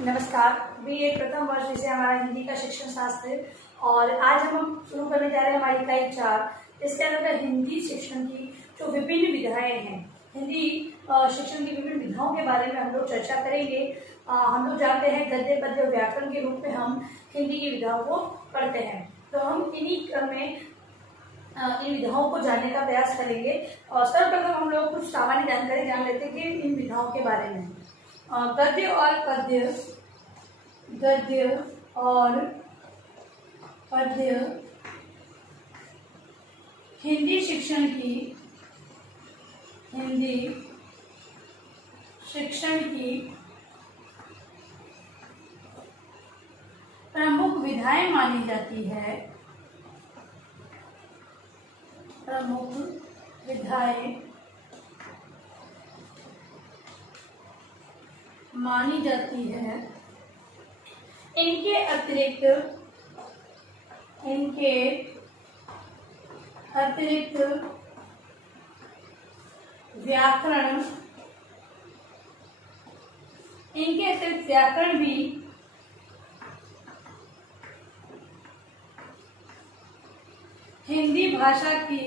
नमस्कार। BA प्रथम वर्ष विषय हमारा हिंदी का शिक्षण शास्त्र और आज हम शुरू करने जा रहे हैं हमारी इकाई 4। इसके अंतर्गत हिंदी शिक्षण की जो विभिन्न विधाएं हैं, हिंदी शिक्षण की विभिन्न विधाओं के बारे में हम लोग चर्चा करेंगे। हम लोग जानते हैं गद्य पद्य और व्याकरण के रूप में हम हिंदी की विधाओं को पढ़ते हैं, तो हम इन्हीं क्रम में इन विधाओं को जानने का प्रयास करेंगे। और सर्वप्रथम हम लोग कुछ सामान्य जानकारी जान लेते हैं कि इन विधाओं के बारे में। गद्य और पद्य, गद्य और पद्य हिंदी शिक्षण की प्रमुख विधाएं मानी जाती है। प्रमुख विधाएं मानी जाती है। इनके अतिरिक्त व्याकरण भी हिंदी भाषा की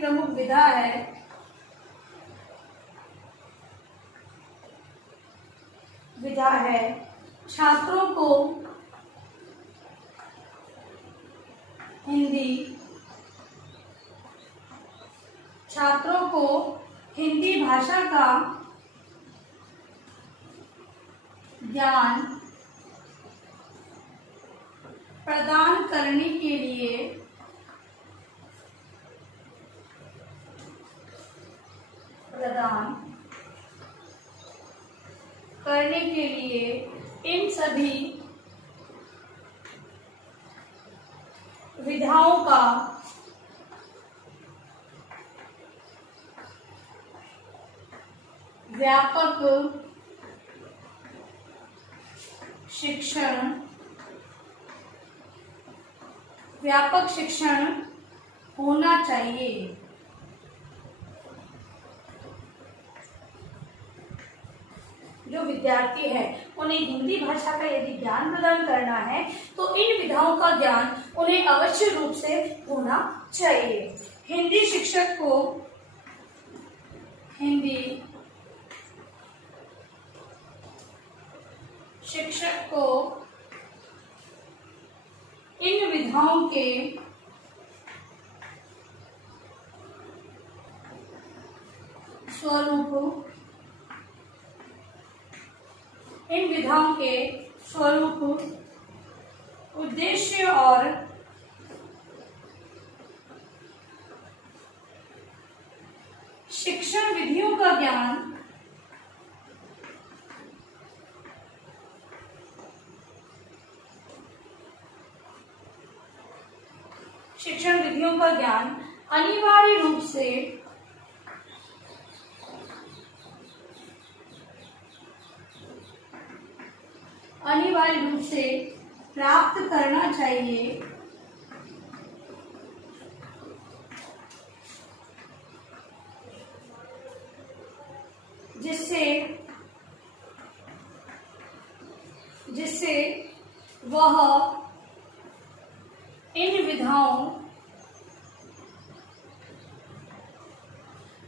प्रमुख विधा है। छात्रों को हिंदी भाषा का ज्ञान प्रदान करने के लिए इन सभी विधाओं का व्यापक शिक्षण होना चाहिए। जो विद्यार्थी है उन्हें हिंदी भाषा का यदि ज्ञान प्रदान करना है तो इन विधाओं का ज्ञान उन्हें अवश्य रूप से होना चाहिए। हिंदी शिक्षक को इन विधाओं के स्वरूप, उद्देश्य और शिक्षण विधियों का ज्ञान अनिवार्य रूप से प्राप्त करना चाहिए।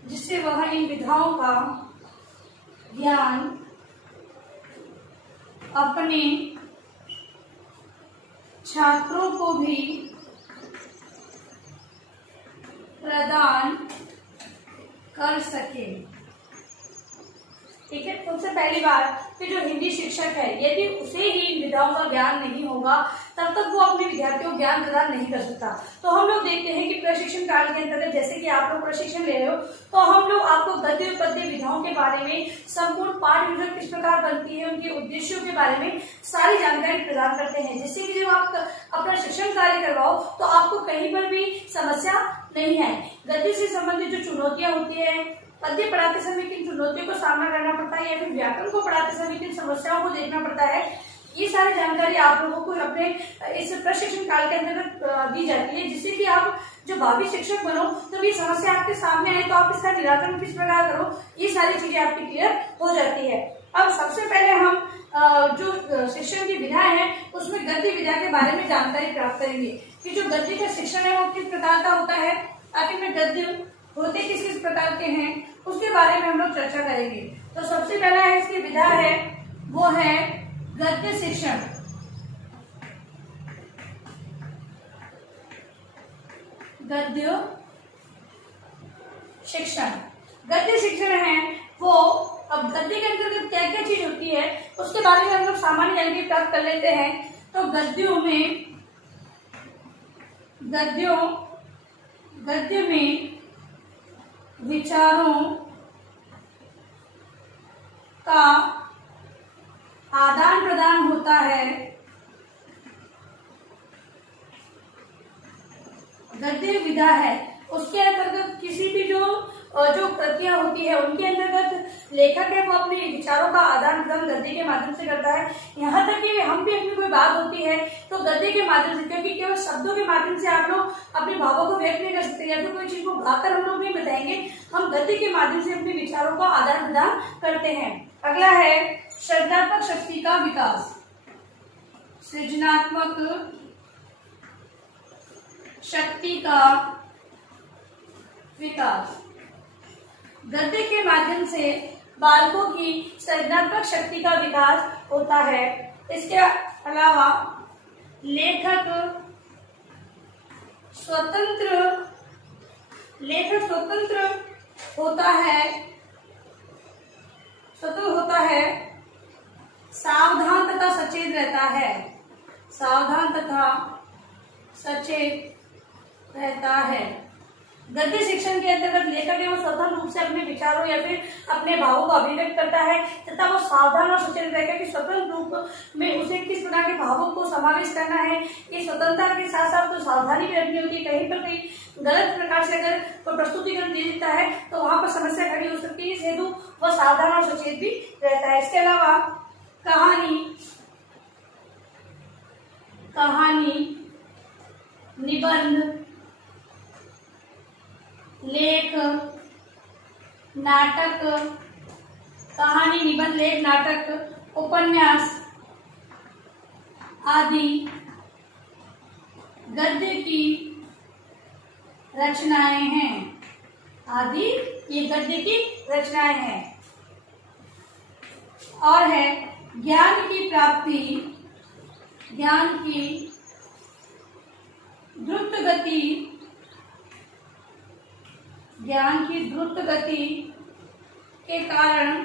जिससे वह इन विधाओं का ज्ञान अपने छात्रों को भी प्रदान कर सके। ठीक है। सबसे पहली बात कि जो हिंदी शिक्षक है यदि उसे ही इन विधाओं का ज्ञान नहीं होगा तब तक वो अपने विद्यार्थियों को ज्ञान प्रदान नहीं कर सकता। तो हम लोग देखते हैं कि प्रशिक्षण काल के अंतर्गत जैसे कि आप लोग प्रशिक्षण ले रहे हो तो हम लोग आपको गद्य पद्य विधाओं के बारे में, संपूर्ण पाठ योजना किस प्रकार बनती है, उनके उद्देश्यों के बारे में सारी जानकारी प्रदान करते हैं, जिससे कि जब आप अपना शिक्षण कार्य करवाओ तो आपको कहीं पर भी समस्या नहीं है। गद्य से संबंधित जो चुनौतियां होती है, पद्य पढ़ाते समय किन चुनौतियों का सामना करना पड़ता है या फिर व्याकरण को पढ़ाते समय किन समस्याओं को देखना पड़ता है, ये सारी जानकारी आप लोगों को अपने इस प्रशिक्षण काल के अंतर्गत दी जाती है, जिससे कि आप जो भावी शिक्षक बनो तो ये समस्या आपके सामने आए तो आप इसका निराकरण किस प्रकार करो, ये सारी चीजें आपकी क्लियर हो जाती है। अब सबसे पहले हम जो शिक्षण की विधाएं है उसमें गद्य विधा के बारे में जानकारी प्राप्त करेंगे कि जो गद्य का शिक्षण है वो किस प्रकार का होता है, आखिर में गद्य होते किस किस प्रकार के हैं, उसके बारे में हम लोग चर्चा करेंगे। तो सबसे पहला है इसकी विधा है वो है गद्य शिक्षण। गद्य शिक्षण, गद्य शिक्षण है वो, अब गद्य के अंतर्गत क्या क्या चीज होती है उसके बारे में हम लोग सामान्य जानकारी प्राप्त कर लेते हैं। तो गद्य में विचारों का आदान प्रदान होता है। गद्य विधा है उसके अंतर्गत किसी भी जो कृतियां होती है उनके अंतर्गत लेखक है वो अपने विचारों का आदान प्रदान गद्य के माध्यम से करता है। यहाँ तक कि हम भी अपनी कोई बात होती है तो गद्य के माध्यम से, क्योंकि केवल शब्दों के माध्यम से आप लोग अपने भावों को व्यक्त नहीं कर सकते या फिर कोई चीज को गाकर हम लोग नहीं बताएंगे, हम गद्य के माध्यम से अपने विचारों का आदान प्रदान करते हैं। अगला है सृजनात्मक शक्ति का विकास। सृजनात्मक शक्ति का विकास, गद्य के माध्यम से बालकों की सृजनात्मक शक्ति का विकास होता है। इसके अलावा लेखक स्वतंत्र होता है, सावधान तथा सचेत रहता है, सावधान तथा सचेत रहता है। गद्य शिक्षण के अंतर्गत लेखक है वो स्वतंत्र रूप से अपने विचारों या फिर अपने भावों को अभिव्यक्त करता है तथा वो सावधान और सचेत रहेगा कि स्वतंत्र रूप में उसे किस प्रकार के भावों को समावेश करना है। ये स्वतंत्रता के साथ साथ तो सावधानी भी रखनी होती है, कहीं पर कहीं गलत प्रकार से अगर कोई प्रस्तुतिकरण दे देता है तो वहां पर समस्या खड़ी हो सकती है, इस हेतु वह सावधान और सचेत भी रहता है। इसके अलावा कहानी, निबंध, लेख, नाटक, कहानी, निबंध, लेख, नाटक, उपन्यास आदि गद्य की रचनाएं हैं, आदि ये गद्य की रचनाएं हैं। और है ज्ञान की प्राप्ति, ज्ञान की द्रुत गति के कारण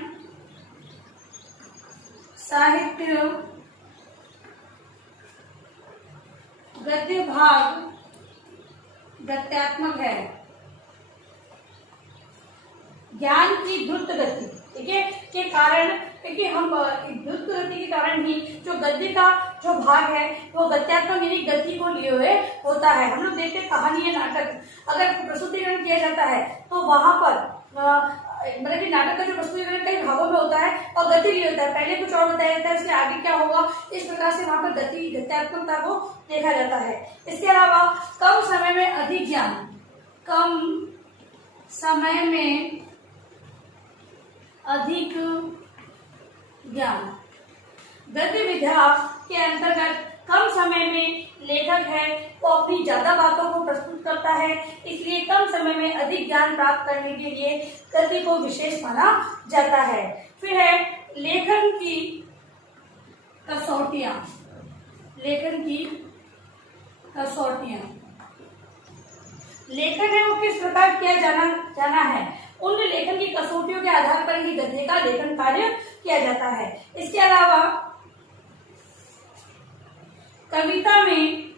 साहित्य गद्य भाग गत्यात्मक है। ज्ञान की द्रुत गति, ठीक है, के कारण, क्योंकि हम द्रुत गति के कारण ही जो गद्य का जो भाग है वो गत्यात्मक यानी गति को लिए हुए होता है। हम लोग देखते हैं कहानी या नाटक अगर प्रस्तुतिकरण किया जाता है तो वहां पर मतलब कि नाटक का जो प्रस्तुतिकरण कई भागों में होता है और गति लिए होता है, पहले कुछ और बताया जाता है इसके आगे क्या होगा, इस प्रकार से वहां पर गति गत्यात्मकता को देखा जाता है। इसके अलावा कम समय में अधिक ज्ञान, कम समय में अधिक ज्ञान, गद्य विधा के अंतर्गत कम समय में लेखक है वो अपनी ज्यादा बातों को प्रस्तुत करता है, इसलिए कम समय में अधिक ज्ञान प्राप्त करने के लिए गद्य को विशेष माना जाता है। फिर है लेखन की कसौटियां, लेखन की कसौटियां, लेखन है वो किस प्रकार किया जाना है, उन लेखन की कसौटियों के आधार पर ही गद्य का लेखन कार्य किया जाता है। इसके अलावा कविता में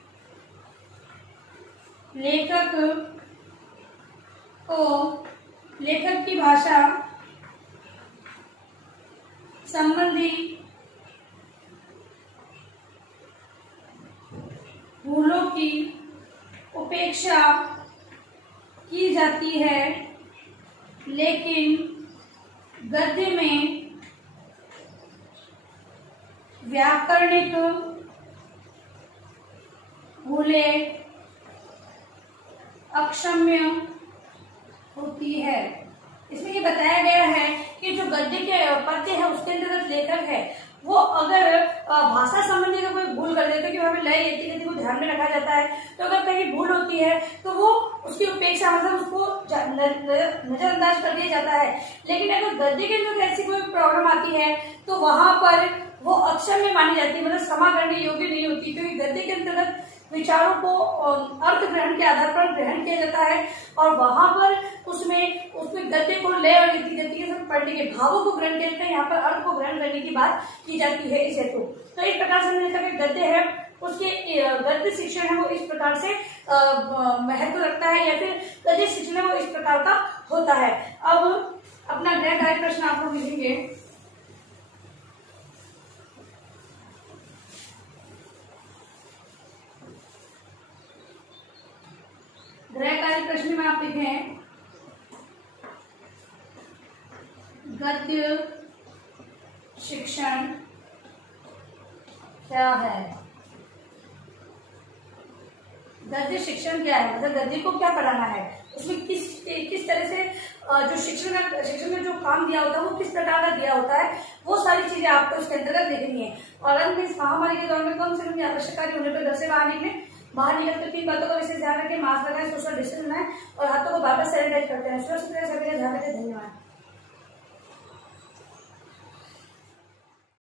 लेखक की भाषा संबंधी भूलों की उपेक्षा की जाती है, लेकिन गद्य में व्याकरणिक भूलें अक्षम्य होती है। इसमें ये बताया गया है कि जो गद्य के पद्य है उसके अंतर्गत लेखक है वो अगर भाषा संबंधी का कोई भूल कर देते कि वहां पे लय यति गति को ध्यान में रखा जाता है, तो अगर कहीं भूल होती है तो वो उसकी उपेक्षा मतलब उसको नजरअंदाज कर दिया जाता है। लेकिन अगर गद्य के अंदर ऐसी कोई प्रॉब्लम आती है तो वहां पर वो अक्षम्य मानी जाती है, मतलब क्षमा करने योग्य नहीं होती, क्योंकि गद्य के अंतर्गत विचारों को अर्थ ग्रहण के आधार पर ग्रहण किया जाता है और वहां पर उसमें गद्य को लय और यति गति के सब पढ़ने के भावों को ग्रहण किया जाता है, यहाँ पर अर्थ को ग्रहण करने की बात की जाती है इस हेतु। तो इस प्रकार से हमने देखा कि गद्य है उसके गद्य शिक्षण है वो इस प्रकार से महत्व रखता है या फिर गद्य शिक्षण है वो इस प्रकार का होता है। अब अपना गृह कार्य प्रश्न आपको मिलेंगे। गृह कार्य प्रश्न में आप लिखें गद्य शिक्षण क्या है। गद्य शिक्षण क्या है, मतलब गद्य को क्या पढ़ाना है, उसमें किस तरह से जो शिक्षण में जो काम दिया होता है वो किस प्रकार का दिया होता है, वो सारी चीजें आपको इसके अंतर्गत देखनी है। और अंत में इस महामारी के दौर में कम से कम आवश्यक कार्य होने पर घर से बाहर निकल कर 3 बातों का विशेष ध्यान रखें। मास्क लगाएं, सोशल डिस्टेंस बनाएं और हाथों को बार बार सैनिटाइज करते हैं। सुरक्षित रहें, सभी का ध्यान रखें। धन्यवाद।